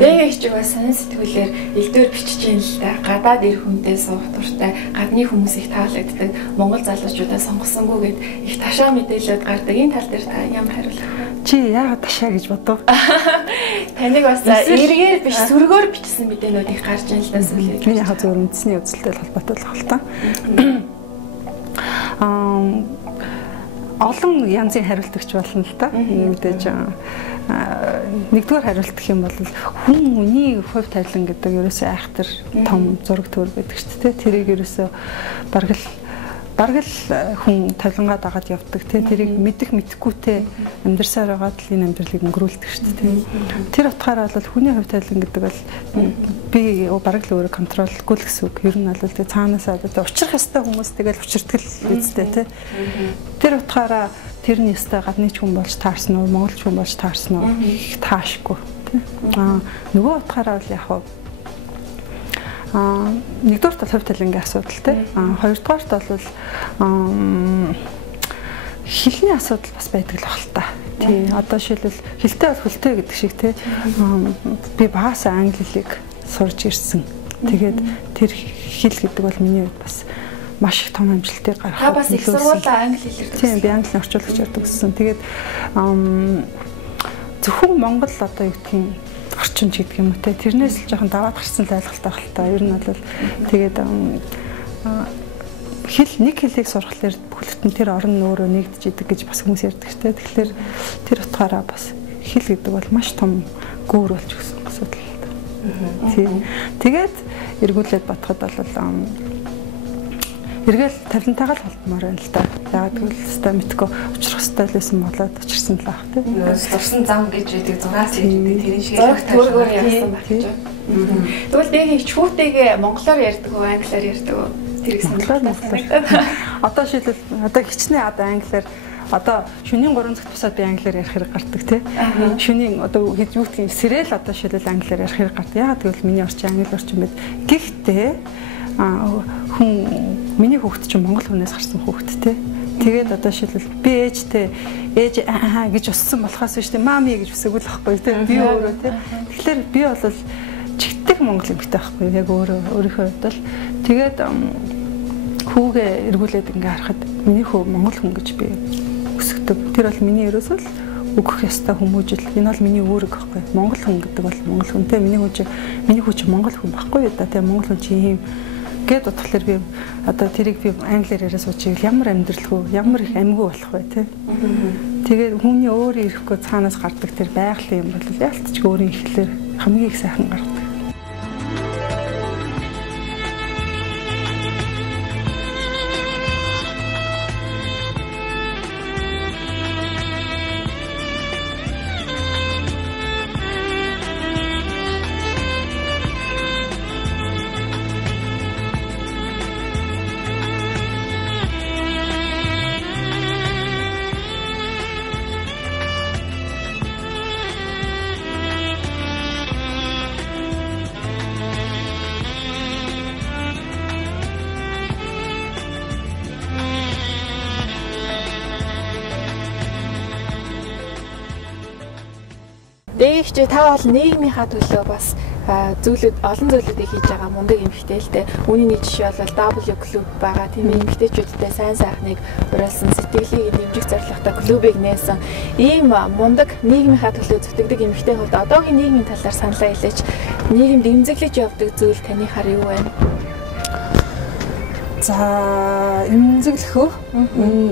Дээг их бас сонин сэтгүүлээр элдвэр бичиж юм л да. Гадаад ир хүнтэй суух дуртай, гадны хүмүүс их таалагддаг, Монгол залуучуудаа сонгосонгүй гэд их ташаа мэдээлэлд гардаг. Энэ тал дээр та ямар хариулах вэ? Чи яагаад ташаа гэж бодов? Таныг бас эргээр биш сүргөөр бичсэн мэдээнүүд их гарч ийн л да сүлээ. Би яхаа зөв үндэсний үзэлтэй холбоотой л байна л та. Олон янзын хариултагч болно л да. Мэдээж нэгдүгээр хариулт гэх юм бол хүн үний хувь тавилан гэдэг ерөөсөө айхтар том зураг төр гэдэг шүү дээ. Тэрийг ерөөсөө бараг л хүн тавилангаа дагаад явдаг тий. Тэрийг мэдэх мэдэхгүйтэй амьдарсаар байгаад л энэ амьдралыг өнгөрүүлдэг шүү дээ. Тэр утгаараа бол хүний хувь тавилан гэдэг бол би бараг л өөрөө контролгүй л гэсэн үг. Ер нь бол тий цаанаасаа одоо учрах ёстой хүмүүс тэгэл учирдаг л үстэй тий. Тэр утгаараа тэрний ёстой гадны ч хүн болж таарсан уу, монголч хүн болж таарсан уу их таашгүй тий. Нөгөө утгаараа бол яг нэгдүгээрт бол хувь талангийн асуудал тий. Хоёрдугаарт бол хэлний асуудал бас байдаг л баг л та. Тий. Одоо жишээлбэл хэлтэй бол хөлтэй гэдэг шиг тий. Би багасаа англи хэлийг сурж ирсэн. Тэгээд тэр хэл гэдэг бол миний хувьд бас маш их том амжилтыг гаргах. Та бас их сургуулаа англи хэлээр төгссөн. Тийм, би англи орчуулагчаар төгссөн. Тэгээд зөвхөн Монгол одоо юу гэдгийг орчимч гэдэг юм уу те тэрнээс л жоохон даваад гарсан л ойлголттой байх л та. Ер нь бол тэгээд нэг хэлийг сурахлаар бүхэлдэн тэр орон өөрөө нэгдэж идэг гэж бас хүмүүс ярьдаг те. Тэгэхээр тэр утгаараа бас хэл гэдэг бол маш том гүүр болж өгсөн асуудал л та. Тийм. Тэгээд эргүүлээд бодоход бол эргээл тавилантайгаа л холбомоор байна л да. Яагаад гэвэл өстой мэдгүй учрах өстой лсэн болоод учирсан л байх тийм. Зурсан зам гэж байдаг, зураас гэж байдаг. Тэрийн шиг төргөөр ярьсан байх гэж. Тэгвэл дээг чүүтэйгээ монголоор ярьдаг уу, англиар ярьдаг уу? Тэрийг сонирхолтой. Одоо шилбэл одоо хичнээн англиар одоо шөнийн 3 цагт бусаад би англиар ярих хэрэг гардаг тий. Шөнийн одоо юу гэдгийг сэрэл одоо шилбэл англиар ярих хэрэг гардаг. Яагаад гэвэл миний орчин англи орчин байд. Гэхдээ хүн миний хүүхэд чинь монгол хүнээс гарсан хүүхэд те. Тэгээд одоо шилбэл би ээж гэж уссан болохоос биш те. Мами гэж үсэггүй л байхгүй те. Би өөрөө те. Тэгэхээр би бол чигтэг монгол эмэгтэй байхгүй яг өөрийнхөө хувьд л тэгээд хүүгээ эргүүлээд ингээ харахад миний хүү монгол хүн гэж би өсгдөг. Тэр бол миний ерөөсөө л өгөх ёстой хүмүүжил. Энэ бол миний үүрэг байхгүй. Монгол хүн гэдэг бол монгол хүн те. Миний хүү чи монгол хүн байхгүй да те. Монгол хүн чи ийм гээд утгалаар би одоо тэрийг би англиар яриа суучиг ямар амьдралгүй ямар их амьгүй болох вэ те. Тэгээд хүний өөрөө ирэхгүй цаанаас гардаг тэр байгалийн юм бол ялтч өөрийн ихлээр хамгийн их сайхан гардаг. Дээгч та бол нийгмийнхаа төлөө бас зүйлүүд олон зүйлүүдийг хийж байгаа мундаг эмэгтэй л дээ. Үүний нэг жишээ бол W клуб байгаа. Тийм эмэгтэйчүүдтэй сайн сайхныг уриалсан, сэтгэлийг дэмжих зорилготой клубыг нээсэн. Ийм мундаг нийгмийнхаа төлөө зүтгэдэг эмэгтэй хувьд одоогийн нийгмийн талаар саналаа хэлээч. Нийгэмд эмзэглэж явдаг зүйл таны хар юу вэ? За, эмзэглэх үү?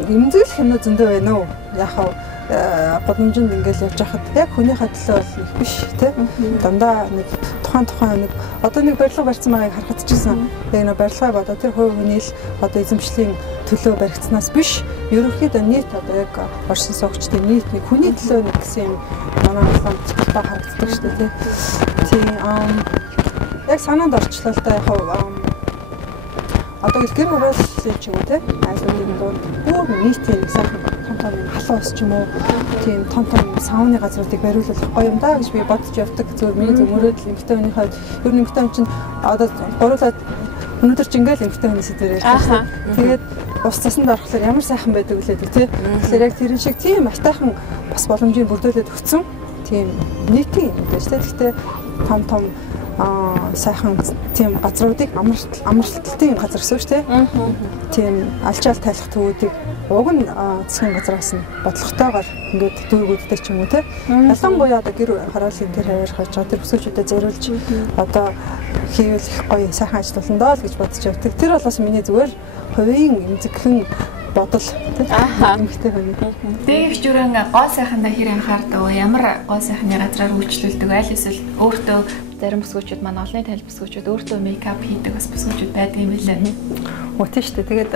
Эмзэглэх юм зөндөө байна уу? Яг годомжинд ингээл явж байхад яг хүнийхээ төлөө бол их биш тий. Дандаа нэг тухайн нэг одоо нэг барилга барьсан байгааг харахад ч гэсэн яг нэг барилгаа бодоо тэр хувь хүний л одоо эзэмшлийн төлөө баригдсанаас биш. Ерөнхийдөө нийт одоо яг оршин суугчдын нийт нэг хүний төлөө нэг гэсэн юм манай улаанд та харагддаг шүү дээ тий. Тийм яг санаанд орчлоо л да яг одоо гэр бүлийн ч юм уу тий. Айлуудын дунд бүр нийтийн сайхан том халуун ус ч юм уу тийм том сауны газруудыг бариулах гоё юм да гэж би бодож явдаг. Зөвхөн миний зөвмөрөөд л эмэгтэй хүний хувьд ер нь эмэгтэй хүн чинь одоо гурлаад өнөөдөр ч ингээл эмэгтэй хүнээс дээр ярьж байна. Тэгээд ус цасанд орохлоор ямар сайхан байдаг үлээ тий. Тэгэхээр яг тэрэн шиг тийм атайхан бас боломжийг бүрдүүлээд өгсөн тийм нийтийн юм дээ шүү дээ. Гэхдээ том сайхан тийм газруудыг амралтын газар гэсэн шүү дээ. Тийм алчаал тайлах төвүүдийг уг нь засгийн газраас нь бодлоготойгоор ингээд дүүргүүдтэй ч юм уу те. Ялангуяа одоо гэр хорооллын тэр хавар хаж байгаа тэр бүсгүүчүүдэд зориулж одоо хийвэл их гоё сайхан ажиллана даа л гэж бодож явдаг. Тэр бол бас миний зүгээр хувийн эмзэглэн бодол тийм эмэгтэй хүний. Дээгч бүрэн гоо сайхандаа хэр анхаардаг вэ? Ямар гоо сайхны газраар үйлчлүүлдэг? Аль эсвэл өөртөө зарим бүсгүүчүүд маань олонний танил бүсгүүчүүд өөртөө мейкап хийдэг бас бүсгүүчүүд байдаг юм билээ. Үгүй шүү дээ. Тэгээд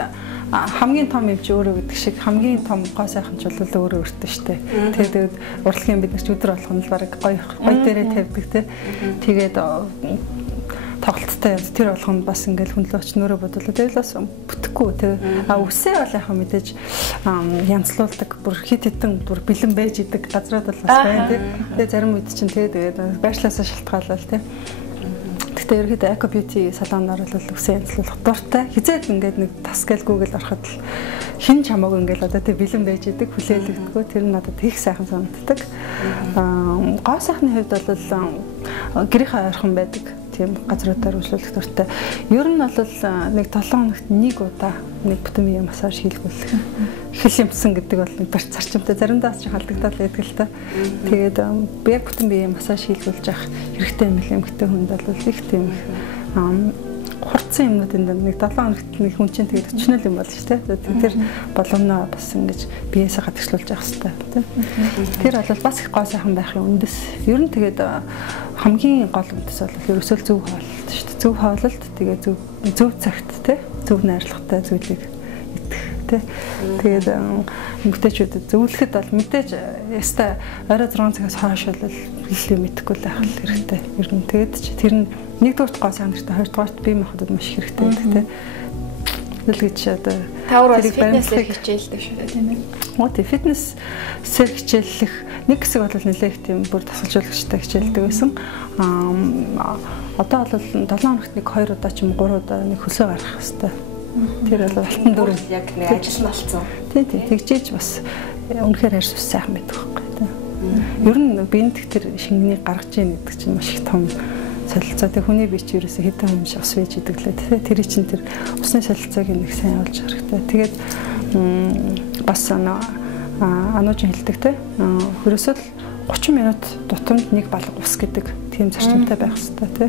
хамгийн том юм чи өөрөө гэдэг шиг хамгийн том гоо сайхан ч бол өөрөө өөртөө шүү дээ. Тэгээд урлагийн бид нар ч өдөр болгоно л бараг гоё дээрээ тавьдаг тийм. Тэгээд тоглолттой тэр болгонд бас ингээл хүнлөөч нөрөө бодлоо. Тэгэл бас бүтэхгүй тий. Үсээ бол яхаа мэдээж янзлуулдаг бүр хит хитэн бүр бэлэн байж идэг газрууд бол бас байна тий. Тэгээ зарим үед чинь тэгээд байршлаасаа шалтгаалал тий. Гэхдээ ерөөдөө Eco Beauty салоноор бол үсээ янзлуулах дуртай. Хизээд ингээд нэг тас гэл Google ороход л хин ч хамаагүй ингээл одоо тий бэлэн байж идэг хүлээлгдэггүй. Тэр нь надад их сайхан санагддаг. Гоо сайхны хувьд бол гэрийнхээ ойрхон байдаг тийм газруудаар үйлчлүүлэх дуртай. Ер нь бол нэг 7 хоногт нэг удаа нэг бүтэн биеийн массаж хийлгүүлэх. Хэл юмсан гэдэг бол нэг барь зарчимтай заримдаа ч халдагдаад л байдаг л та. Тэгээд би яг бүтэн биеийн массаж хийлгүүлж явах хэрэгтэй юм л эмэгтэй хүнд бол их тийм хурцсан юмнуудын нэг 7 хоногт нэг хүн чинь тэгээд өчнөл юм болно шүү дээ. Тэр боломноо бас ингэж биеэсээ гадагшлуулж явах хэрэгтэй тийм. Тэр бол бас их гоо сайхан байхын үндэс. Ер нь тэгээд хамгийн гол үндэс бол ерөөсөө зөв хооллолт шүү дээ. Зөв хооллолт тэгээ зөв цагт тийм зөв найрлагатай зүйлийг идэх тийм. Тэгээд эмэгтэйчүүдэд зөвлөхөд бол мэдээж яста орой 6 цагаас хойш бол хэлээ мэдэхгүй л байх хэрэгтэй. Ер нь тэгээд тэр нь нэгдүгээрт гоо сайхан хэрэгтэй, хоёрдугаарт бие махбодод маш хэрэгтэй гэдэг тийм. Тэгэл гэж одоо тавар бас фитнесээр хичээлдэг шүү дээ тийм ээ. Мөти фитнесээр хичээллэх нэг хэсэг бол нэлээх тийм бүр тасалжуулагчтай хичээлдэг байсан. Одоо бол 7 хоногт нэг 2 удаа ч юм 3 удаа нэг хөлсөө гарах хэрэгтэй. Тэр бол алтан дөрөв яг нэг ажил малцсан. Тийм тэгжээж бас үнэхээр арьс ус сайхан байдаг байхгүй тийм. Ер нь биед тэр шингэнийг гаргаж ийн гэдэг чинь маш их том солилцоо. Тэг хүний бие чи ерөөсө хэдэн хүн шиг ус вэж идэг лээ тийм. Тэр чинь тэр усны солилцоог нэг сайн олж хэрэгтэй. Тэгээд бас ануужин хэлдэг тийм. Ерөөсөө 30 минут тутамд нэг балга ус гэдэг тийм зарчимтай байх хэрэгтэй тий.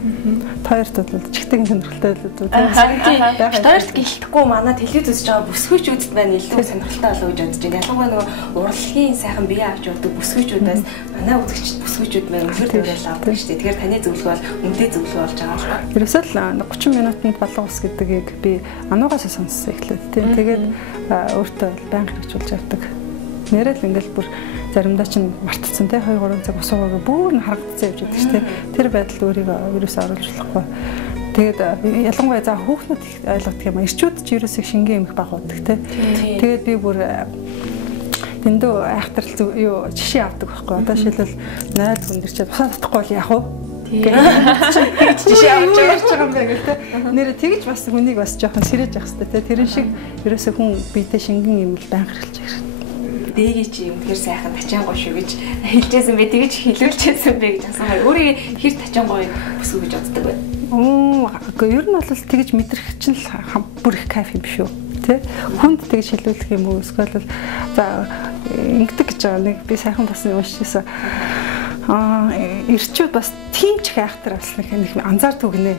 Хоёрт бол чигтэн сонирхолтой л үү тий. Хоёрт гэлтэхгүй манай телевиз үзэж байгаа бүсгүйчүүд маань илүү сонирхолтой болов гэж бодож байна. Ялангуяа нөгөө урлагийн сайхан бие авч явдаг бүсгүйчүүдээс манай үзэгч бүсгүйчүүд маань өндөр төвлөрөл авдаг шүү дээ. Тэгэхээр таны зөвлөгөө бол үнэтэй зөвлөгөө болж байгаа байна. Ерөөсөө л 30 минутанд балан ус гэдгийг би ануугаас сонссон эхлээд тий. Тэгээд өөртөө байнга хэрэгжүүлж явдаг. Нэрэл ингээл бүр заримдаа ч мартцсан те 2-3 цаг усуугаа бүр нь харагдсан явж байдаг ч те тэр байдалд өөрийгөө ерөөсөө оруулж болохгүй. Тэгээд ялангуяа за хүүхнүүд их ойлгодог юм. Ирчүүд ч ерөөсөө шингэн эмх багууддаг те. Тэгээд би бүр дэндүү айхтарл юу жишээ авдаг байхгүй. Одоо шилбэл 0 хүн дэр чи бусаа татахгүй бол яах вэ? Тэгж жишээ авч байгаа юм байна те. Нэр тэгж бас хүнийг бас жоохон сэрэж явах хэрэгтэй те. Тэрэн шиг ерөөсөө хүн биедээ шингэн эмэл байнга хэрэлж байгаа. Дэги чи юм тэр сайхан тачаан гоё шүү гэж хэлжсэн бэ. Тэгж хэлүүлчихсэн бэ гэж асуугаа. Өөрийг хэр тачаан гоё бүсгүй гэж боддог бай. Үгүй ер нь бол тэгж мэдрэх чинь л бүр их кайф юм шүү. Тэ? Хүнд тэгж хэлүүлэх юм уу? Эсвэл за ингэдэг гэж байгаа нэг би сайхан бас уншижсэн. Ирчүүд бас тийм ч хайхтар бас нэг анзаардаг гинэ.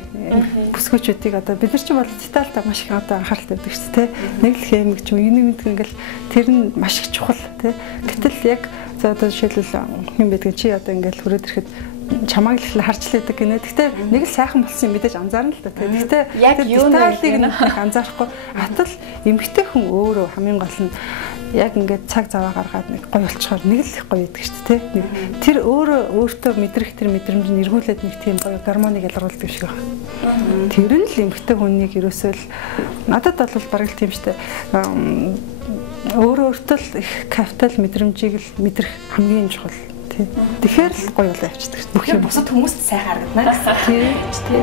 Бүсгүйчүүдийг одоо бид нар чинь бол детальтай маш их одоо анхааралтай байдаг шүү дээ. Нэг л хэмэг ч юм нэг ингээл тэр нь маш их чухал тий. Гэтэл яг за одоо жишээлбэл хэн байдгийг чи одоо ингээл хүрээд ирэхэд чамайг л харж лээдэг гинэ. Гэхдээ нэг л сайхан болсон юм мэдээж анзаарна л да тий. Гэхдээ яг юу деталийг нь анзаарахгүй атал эмгтэй хүн өөрөө хамгийн гол нь яг ингээд цаг заваа гаргаад нэг гоё болчихоор нэг л гоё идэг шүү дээ тий. Тэр өөртөө мэдрэх тэр мэдрэмж нь эргүүлээд нэг тийм гоё гармоныг ялгаруулдаг шиг байна. Тэр нь л эмгтэй хүнийг ерөөсөө л надад бол бараг л тийм шүү дээ. Өөртөө л их кайфтай мэдрэмжийг л мэдрэх хамгийн чухал тий. Тэгэхээр л гоё болоо явчихдаг. Бүх юм бусад хүмүүст сайхан харагдана гэсэн. Тий.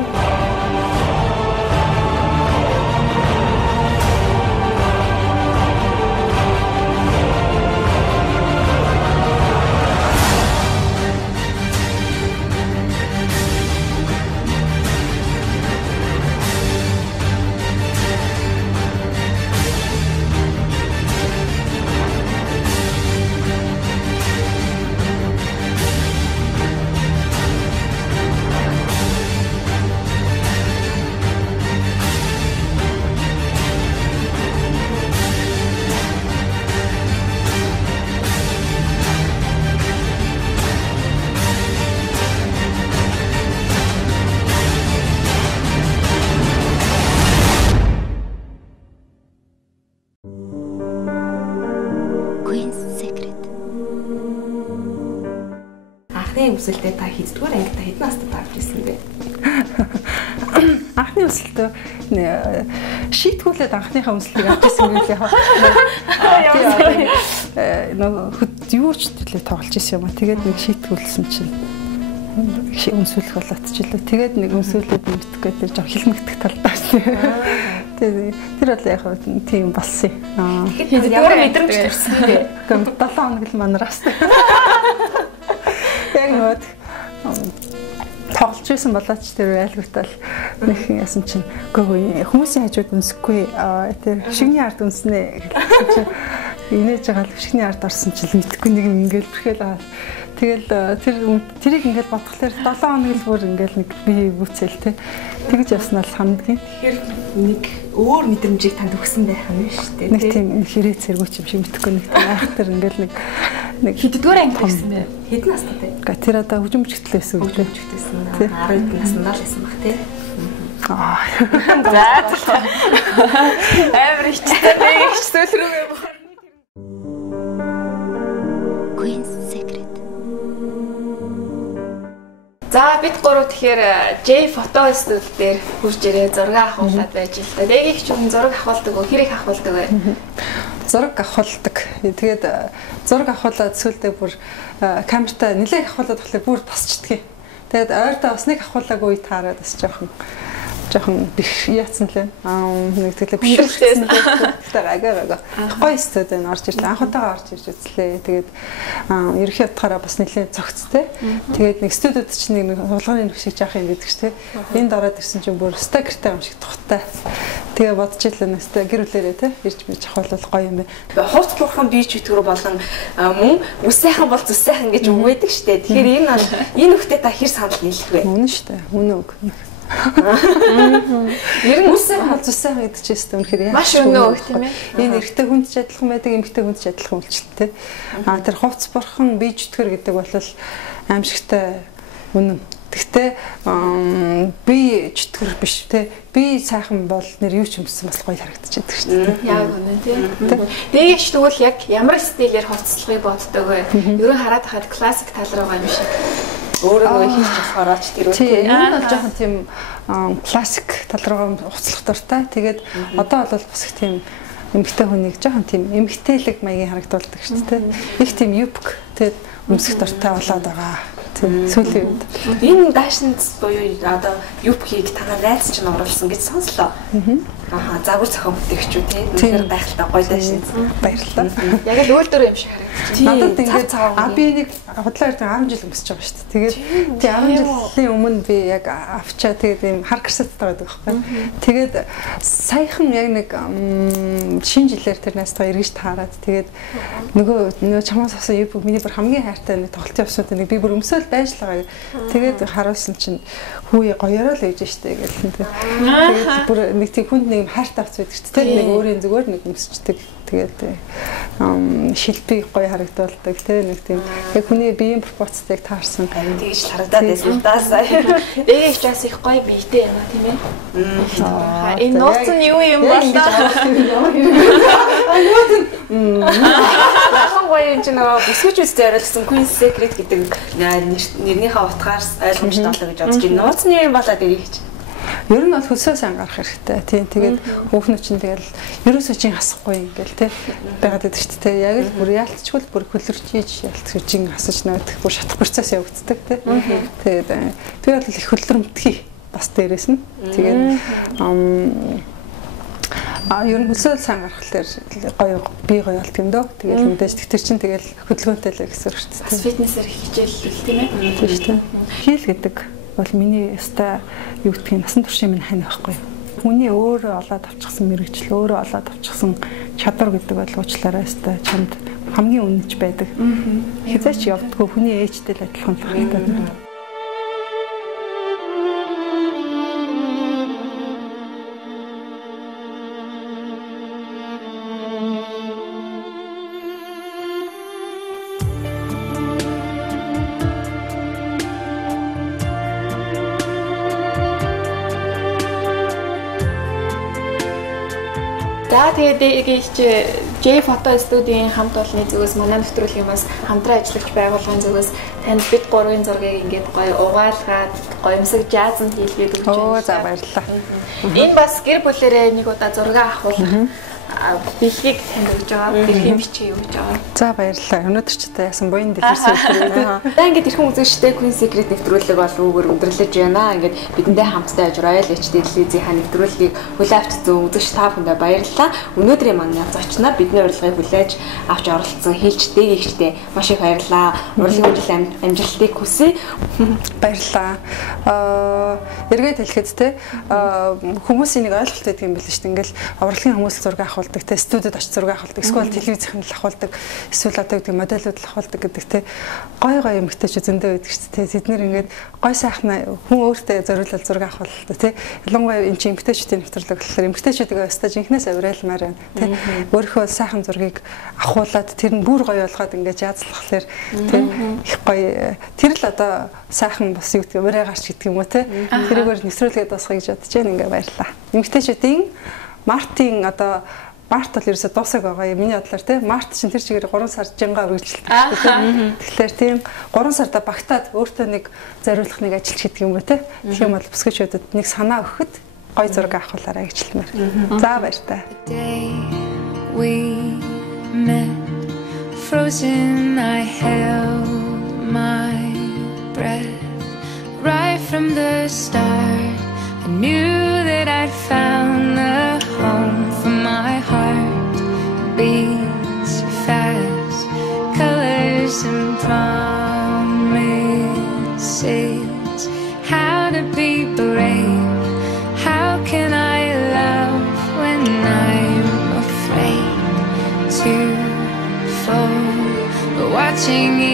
Өсөлтөө та хийдгүүр анги та хэдэн настай тавьж ирсэн бэ? Анхны өсөлтөө шийтгүүлээд анхныхаа өсөлтийг авч ирсэн юм лээ. Нөгөө юу ч төлөө тоглож ирсэн юм а. Тэгээд нэг шийтгүүлсэн чинь өнсүүлэх болоод ч илүү. Тэгээд нэг өнсүүлээд мэдхгүй тэр жоо хилмигдэх талдаа шүү. Тэр бол яг тийм болсон юм. Тэгэхээр ямар мэдрэмж төрсөн бэ? Гэхдээ 7 хоног л манараас. Яг нөт тоглож байсан болооч тэр айлгуутал нэг ясан чинь үгүй хүмүүсийн хажууд үнсэхгүй тэр шигний ард үнснэ гэж инээж байгаа л шигний ард орсон чинь мэдхгүй нэг юм ингээл бүрхэл байгаа. Тэгэл тэрийг ингээл бодглохлоор 7 хоног л бүр ингээл нэг бие бүцэл те тэгж явснаа л хандгийн. Тэгэхээр нэг өөр мэдрэмжийг танд өгсөн байх юм шүү дээ. Нэг тийм хэрэг зэргүүч юм шиг мэдхгүй нэг айхтар ингээл нэг хэддгээр анги гэсэн бэ? Хэдэн настай вэ? Гэхдээ тэр одоо хөгжим бүжигтэл байсан үү? Хөгжимчтэй 10 наснаа л байсан баг тий. За амар ихтэй нэг их төлрүүгээ бохор. Queen's Secret. За бид гурав тэгэхээр J фото студид дээр хурж ирээ зураг авахулаад байж л та. Дэгийг ч юм зураг авахулдаг уу? Хэрэг авахулдаг вэ? Зураг авахулдаг. Тэгээд зураг авахулаад сүулдэ бүр камертаа нэлээд авахулаад болохоор бүр тосчдгийг. Тэгээд ойртоо бас нэг авахулаагүй таараад бас жоохон жоохон биш яатсан лээ. Нэг тэглээ бишсэн лээ. Тэгтээ ага. Гоё студ энэ орж ирлээ. Анх удаага орж ирж үзлээ. Тэгээд ерөнхий утгаараа бас нэлээд цогцтой. Тэгээд нэг студиуд чинь нэг хулганы нэг шиг жаах юм гэдэг ч тий. Энд ороод ирсэн чинь бүр стагертай юм шиг тухтай. Тэгээ бодож ирлээ нэстэ гэр бүлэрээ тий. Ирж бич хавал гоё юм байна. Хувц бурхан бие чөтгөр болгон мөн үс сайхан бол зүс сайхан гэж үг байдаг штэ. Тэгэхээр энэ үгтэй та хэр санал нийлэх вэ? Үнэн штэ. Үнэн үг. Ер нь үс сайхан зүс сайхан гэдэг чинь өстө үнэхээр маш өнөө үг тийм ээ. Энэ эрэгтэй хүнд ч адилхан байдаг, эмэгтэй хүнд ч адилхан үйлчлэлтэй. Тэр хувц бурхан бие чөтгөр гэдэг бол аимшигтай үнэн. Гэхдээ би чөтгөр биш те би сайхан бол нэр юу ч юмсан бас гоё харагдчихэдэг шүү дээ. Яг үнэ тийм. Дээш тэгвэл яг ямар стилээр хувцлахыг боддог вэ? Ерөн хараад хахад классик тал руугаа юм шиг. Өөрөө хийж болохоор ч тэр үү. Энэ бол жоохон тийм классик тал руугаа хувцлах дуртай. Тэгээд одоо бол бас их тийм эмэгтэй хүнийг жоохон тийм эмэгтэйлэг маягийн харагдуулдаг шүү дээ. Их тийм юбк тэгээд өмсөх дуртай болоод байгаа. Сүүлийн үед. Энэ дашинз буюу одоо юбкийг танаа найз чинь оруулсан гэж сонслоо. Аа загвар зохион бүтээгчүү тийм гайхалтай гоё дашинз. Баярлалаа. Яг л үйлдвэр юм шиг харагдчих. Надад ингээд би нэг худлаа эрдэн 10 жил өмсөж байгаа шүү дээ. Тэгээд тий 10 жилийн өмнө би яг авчаа тэгээд ийм хар гэрсэттэй байдаг байхгүй. Тэгээд саяхан яг нэг шинэ жилээр тэр найзтайгаа эргэж таарад тэгээд нөгөө чамаас авсан юбк миний бүр хамгийн хайртай нэг тоглолтын явснууд нэг би бүр өмсөөл байж л байгаа. Тэгээд харуулсан чинь хүүе гоёроо л ээж штэ гэсэн тийм. Тэгээд бүр нэг тийм хүнд нэг хайртай авц байдаг ч тийм нэг өөрийн зүгээр нэг өмсчдэг. Тэгээд шилбиг гоё харагдуулдаг тийм нэг тийм яг хүний биеийн пропорцыг таарсан. Тэгж харагдаад байсан даа сая. Дээрээс бас их гоё биетэй юм а тийм ээ. Энэ нууц нь юу юм бол Яхан гоё юм чинь нөгөө бүсгүйч үстэй орилсан Queen Secret гэдэг нэрнийхээ утгаар ойлгомжтой болоо гэж бодож байна. Нууц нь юм болоод ирэх. Ер нь бол хөлсөө сайн гарах хэрэгтэй тийм тэгээд хүүхнүүд чинь тэгэл ерөөсөө чинь хасахгүй ингээл тийм байгаад байдаг шүү дээ. Яг л бүр яалтчгүй бүр хөлөрч хийж яалтч чинь хасаж нөтөх бүр шатах процесс явагддаг тийм. Тэгээд би бол их хөлөрмтгий бас дээрээс нь тэгээд ер нь хөлсөө сайн гаргахлаар гоё бие гоё болт юм дөө. Тэгээд мэдээж тэр чинь тэгэл хөдөлгөөнтэй л гэсэн үг шүү дээ. Бас фитнесээр хичээлэл тийм ээ. Тийм шүү дээ. Хийл гэдэг бол миний яста юу гэдгийг насан туршийн минь хань байхгүй. Хүний өөрөө олоод авчихсан мэрэгжил, өөрөө олоод авчихсан чадвар гэдэг бол уучлаарай яста чамд хамгийн үнэнч байдаг. Хязгаарч явдггүй хүний ээжтэй л адилхан л байна. За тэгээд J фото студийн хамт олонны зүгээс манай нэвтрүүлгийн бас хамтран ажиллагч байгууллагын зүгээс танд бид гурвын зургийг ингээд гоё угаалгаад гоёмсог жазанд хийлгээд өгч байна. Оо за баярлалаа. Энэ бас гэр бүлэрээ нэг удаа зураг авах бэлгийг танд өгж байгаа. Бэлгийн бичиг өгж байгаа. За баярлалаа. Өнөөдөр ч та яасан буян дэлгэрсэн өдөр. За ингээд ирхэн үзэгчтэй Queen Secret нэвтрүүлэг бол үүгээр өндөрлөж байна. Ингээд бидэндээ хамтдаа аж Royal HD телевизийн нэвтрүүлгийг хүлээн авч зөө үзэгч та бүхэндээ баярлалаа. Өнөөдрийн манай зочноор бидний урилгыг хүлээж авч оролцсон хэлчтэй гихчтэй маш их баярлалаа. Урилгын үйл амжилтыг хүсье. Баярлалаа. Эргээд хэлэхэд те хүмүүсийн нэг ойлголт байдаг юм байна шүү дээ. Ингээл урилгын хүмүүс зураг авахулдаг те студид очиж зураг авахулдаг, эсвэл телевизийн л авахулдаг, эсвэл одоо гэдэг модельуд л авахулдаг гэдэг те гой эмэгтэйчүүд зөндөө байдаг шүү дээ. Тэд нэр ингээд гой сайхан хүн өөртөө зориулаад зураг авахулдаг те. Ялангуяа энэ чинь эмэгтэйчүүдийн нэвтрүүлэг болохоор эмэгтэйчүүдээ өстой жинхнээс авиралмаар байна те. Өөрийнхөө сайхан зургийг авахуулаад тэр нь бүр гоё болгоод ингээд яазлахлаар те их гоё тэр л одоо сайхан бас юу гэдэг өрөө гарч гэдэг юм уу те. Тэрээр нэвтрүүлгээд басхаа гэж бодож байна. Ингээ баярлаа. Эмэгтэйчүүдийн Мартин одоо Март бол ерөөсө дуусаг байгаа юм. Миний бодлоор тийм Март чинь тэр чигээр 3 сар жингаа үргэлжилдэг тийм. Тэгэхээр тийм 3 сарда багтаад өөртөө нэг зориулах нэг ажил хийдэг юм уу тийм. Тэгэх юм бол бүсгүйчүүдэд нэг санаа өгөхөд гой зураг авахлаараа гэж хэлмээр. За баяр та. We met frozen I held my breath right from the start. I knew watching